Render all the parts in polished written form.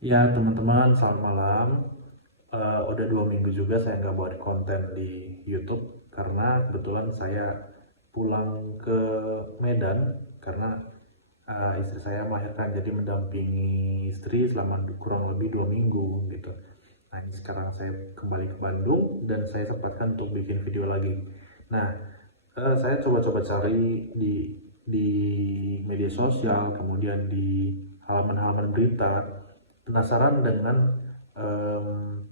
Ya teman-teman, selamat malam. Udah 2 minggu juga saya nggak buat konten di YouTube karena kebetulan saya pulang ke Medan karena istri saya melahirkan, jadi mendampingi istri selama kurang lebih 2 minggu gitu. Nah ini sekarang saya kembali ke Bandung dan saya sempatkan untuk bikin video lagi. Nah saya coba-coba cari di media sosial, kemudian di halaman-halaman berita, penasaran dengan em,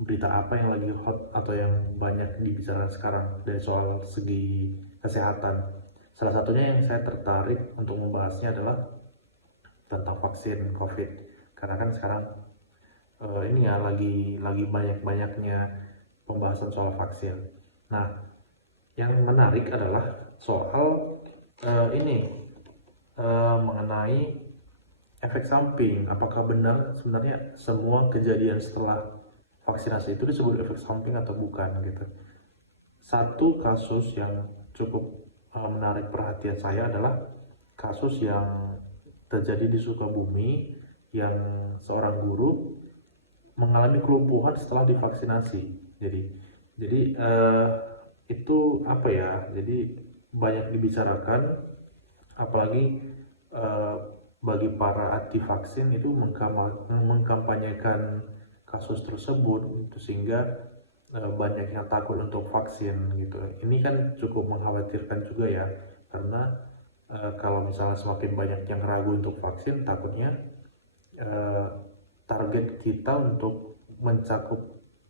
berita apa yang lagi hot atau yang banyak dibicarakan sekarang dari soal segi kesehatan. Salah satunya yang saya tertarik untuk membahasnya adalah tentang vaksin COVID. Karena kan sekarang ini ya lagi banyak-banyaknya pembahasan soal vaksin. Nah, yang menarik adalah soal ini mengenai efek samping. Apakah benar sebenarnya semua kejadian setelah vaksinasi itu disebut efek samping atau bukan gitu. Satu kasus yang cukup menarik perhatian saya adalah kasus yang terjadi di Sukabumi, yang seorang guru mengalami kelumpuhan setelah divaksinasi. Jadi itu apa ya? Jadi banyak dibicarakan, apalagi eh, bagi para anti vaksin itu mengkampanyekan kasus tersebut itu sehingga banyak yang takut untuk vaksin gitu. Ini kan cukup mengkhawatirkan juga ya, karena kalau misalnya semakin banyak yang ragu untuk vaksin, takutnya eh, target kita untuk mencakup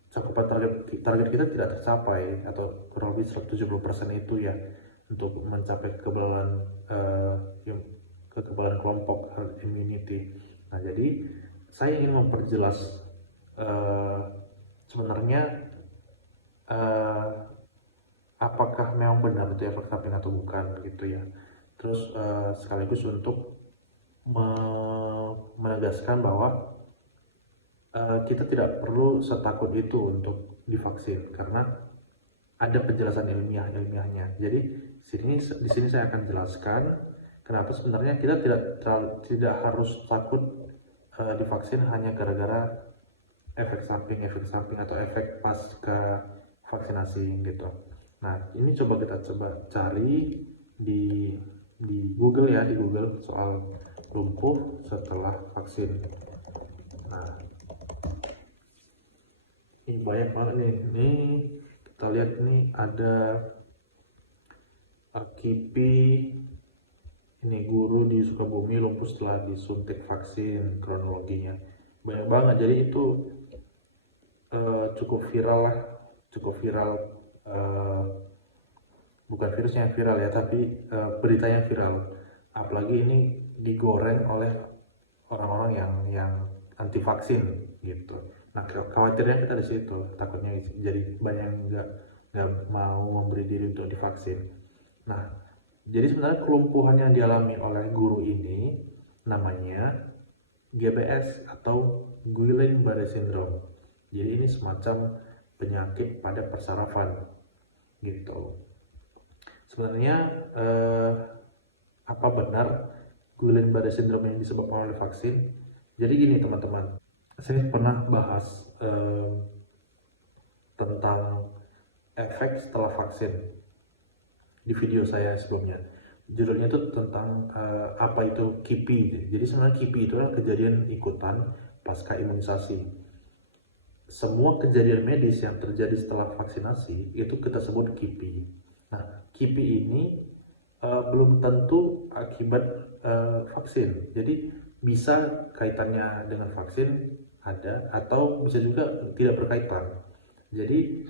cakupan target kita tidak tercapai, atau kurang lebih 170% itu ya, untuk mencapai kekebalan kekebalan kelompok, herd immunity. Nah, jadi saya ingin memperjelas eh, sebenarnya eh, apakah memang benar itu efek samping atau bukan gitu ya. Terus sekaligus untuk menegaskan bahwa kita tidak perlu setakut itu untuk divaksin karena ada penjelasan ilmiahnya. Jadi di sini saya akan jelaskan kenapa sebenarnya kita tidak harus takut divaksin hanya gara-gara efek samping atau efek pasca vaksinasi gitu. Nah, ini coba cari di Google ya, di Google soal lumpuh setelah vaksin. Nah, ini banyak banget nih. Nih kita lihat nih ada KIPI, ini guru di Sukabumi lumpuh setelah disuntik vaksin, kronologinya banyak banget. Jadi itu cukup viral lah, cukup viral. eh, Bukan virusnya yang viral ya, tapi beritanya viral. Apalagi ini digoreng oleh orang-orang yang anti vaksin gitu. Nah, khawatirnya kita di situ, takutnya jadi banyak yang nggak mau memberi diri untuk divaksin. Nah, jadi sebenarnya kelumpuhan yang dialami oleh guru ini namanya GBS atau Guillain-Barré syndrome. Jadi ini semacam penyakit pada persarafan gitu. Sebenarnya eh, apa benar Guillain-Barré syndrome yang disebabkan oleh vaksin? Jadi gini teman-teman, saya pernah bahas tentang efek setelah vaksin di video saya sebelumnya. Judulnya itu tentang apa itu KIPI. Jadi sebenarnya KIPI itu adalah kejadian ikutan pasca imunisasi. Semua kejadian medis yang terjadi setelah vaksinasi itu kita sebut KIPI. Nah, KIPI ini belum tentu akibat vaksin. Jadi bisa kaitannya dengan vaksin ada, atau bisa juga tidak berkaitan. Jadi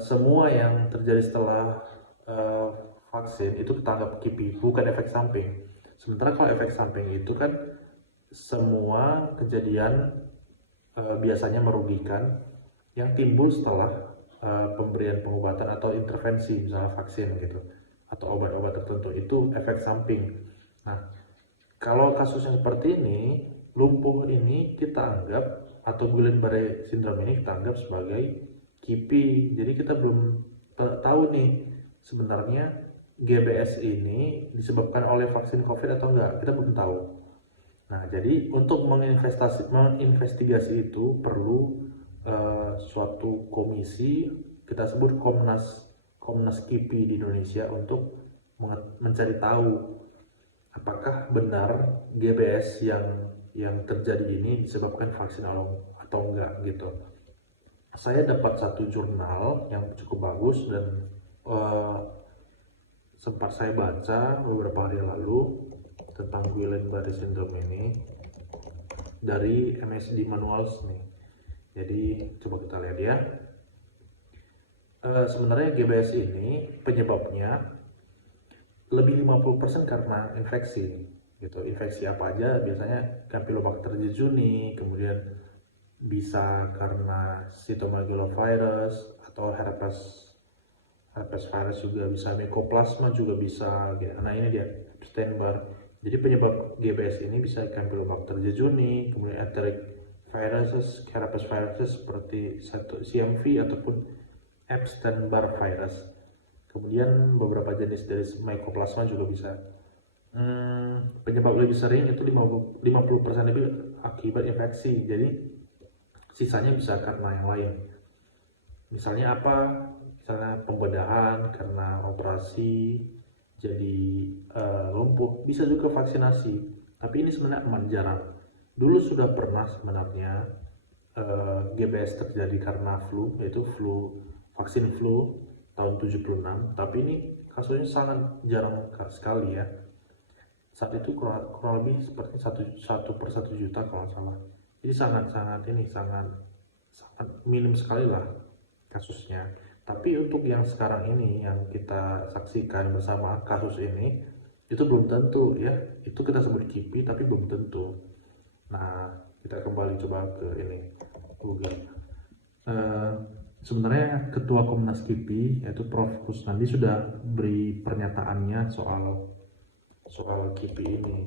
semua yang terjadi setelah eh, vaksin itu kita anggap KIPI, bukan efek samping. Sementara kalau efek samping itu kan semua kejadian biasanya merugikan yang timbul setelah pemberian pengobatan atau intervensi, misalnya vaksin gitu, atau obat-obat tertentu, itu efek samping. Nah, kalau kasus yang seperti ini, lumpuh ini kita anggap, atau Guillain-Barré syndrome ini kita anggap sebagai KIPI. Jadi kita belum tahu nih sebenarnya GBS ini disebabkan oleh vaksin COVID atau enggak, kita belum tahu. Nah, jadi untuk menginvestigasi itu perlu suatu komisi, kita sebut Komnas KIPI di Indonesia, untuk mencari tahu apakah benar GBS yang terjadi ini disebabkan vaksin atau enggak gitu. Saya dapat satu jurnal yang cukup bagus dan uh, sempat saya baca beberapa hari lalu tentang Guillain-Barré syndrome ini dari MSD Manuals nih. Jadi coba kita lihat ya. Sebenarnya GBS ini penyebabnya lebih 50% karena infeksi gitu. Infeksi apa aja? Biasanya Campylobacter jejuni, kemudian bisa karena cytomegalovirus atau herpes virus juga bisa, mycoplasma juga bisa. Nah ini dia Epstein-Barr. Jadi penyebab GBS ini bisa Campylobacter jejuni, kemudian enteric viruses, herpes viruses seperti CMV ataupun Epstein-Barr virus. Kemudian beberapa jenis dari mycoplasma juga bisa. Penyebab lebih sering itu 50% lebih akibat infeksi. Jadi sisanya bisa karena yang lain. Misalnya apa? Misalnya pembedahan karena operasi jadi lumpuh. Bisa juga vaksinasi. Tapi ini sebenarnya aman, jarang. Dulu sudah pernah sebenarnya GBS terjadi karena flu, yaitu vaksin flu tahun 76, tapi ini kasusnya sangat jarang sekali ya. Saat itu kurang lebih seperti 1/1 juta kalau salah. Jadi sangat minim sekali lah kasusnya. Tapi untuk yang sekarang ini yang kita saksikan bersama kasus ini, itu belum tentu ya. Itu kita sebut KIPI tapi belum tentu. Nah, kita kembali coba ke ini Google. Sebenarnya Ketua Komnas KIPI yaitu Prof. Kusnandi sudah beri pernyataannya soal KIPI ini,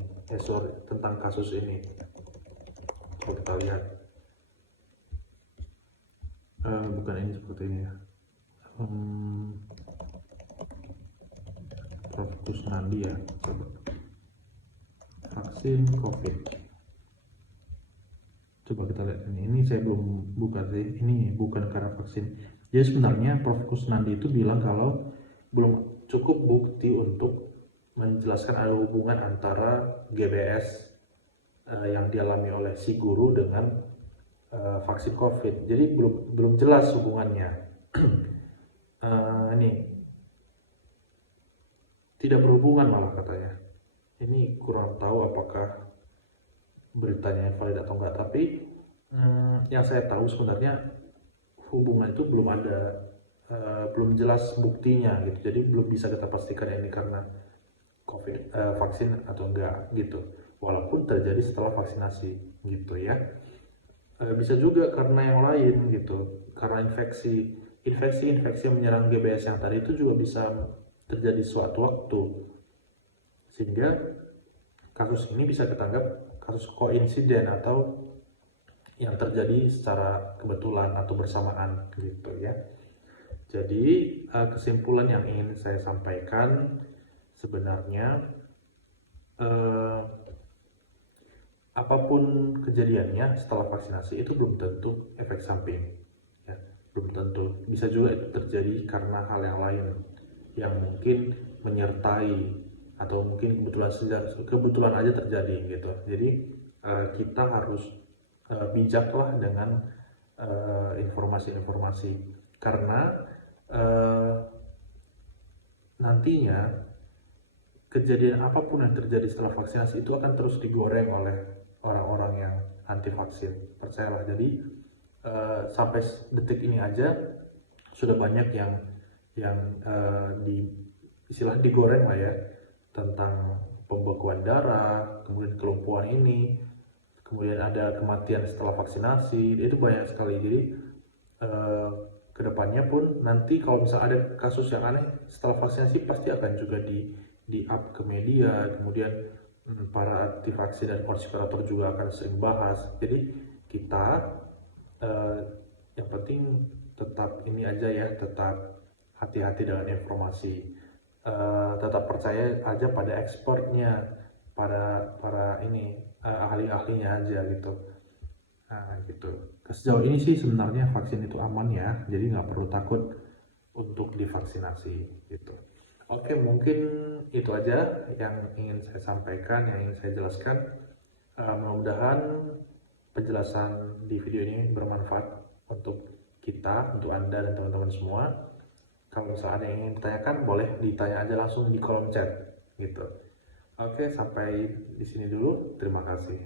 tentang kasus ini. Coba kita lihat. Bukan ini seperti ini ya. Prof. Kusnandi ya. Coba. Vaksin COVID. Coba kita lihat ini saya belum buka sih, ini bukan karena vaksin. Jadi sebenarnya Prof. Kusnandi itu bilang kalau belum cukup bukti untuk menjelaskan ada hubungan antara GBS yang dialami oleh si guru dengan vaksin COVID. Jadi belum jelas hubungannya. Ini tidak berhubungan malah katanya. Ini kurang tahu apakah beritanya valid atau enggak, tapi yang saya tahu sebenarnya hubungan itu belum jelas buktinya gitu, jadi belum bisa kita pastikan ini karena COVID vaksin atau enggak gitu, walaupun terjadi setelah vaksinasi gitu ya. Bisa juga karena yang lain gitu, karena infeksi yang menyerang GBS yang tadi itu juga bisa terjadi suatu waktu, sehingga kasus ini bisa kita anggap kasus koinsiden atau yang terjadi secara kebetulan atau bersamaan gitu ya. Jadi kesimpulan yang ingin saya sampaikan sebenarnya apapun kejadiannya setelah vaksinasi itu belum tentu efek samping ya, belum tentu. Bisa juga itu terjadi karena hal yang lain yang mungkin menyertai atau mungkin kebetulan aja terjadi gitu. Jadi kita harus bijaklah dengan informasi-informasi, karena nantinya kejadian apapun yang terjadi setelah vaksinasi itu akan terus digoreng oleh orang-orang yang anti vaksin, percayalah. Jadi sampai detik ini aja sudah banyak yang istilah digoreng lah ya, tentang pembekuan darah, kemudian kelumpuhan ini, kemudian ada kematian setelah vaksinasi, itu banyak sekali. Jadi kedepannya pun nanti kalau misalnya ada kasus yang aneh setelah vaksinasi pasti akan juga di up ke media, kemudian para anti vaksin dan konspirator juga akan sering bahas. Jadi kita yang penting tetap ini aja ya, tetap hati-hati dengan informasi. Tetap percaya aja pada expertnya, para ini ahli-ahlinya aja gitu. Nah gitu. Sejauh ini sih sebenarnya vaksin itu aman ya, jadi nggak perlu takut untuk divaksinasi gitu. Oke, mungkin itu aja yang ingin saya sampaikan, yang ingin saya jelaskan. Mudah-mudahan penjelasan di video ini bermanfaat untuk kita, untuk Anda dan teman-teman semua. Kalau misalnya ada yang ingin ditanyakan, boleh ditanya aja langsung di kolom chat gitu. Oke, sampai di sini dulu. Terima kasih.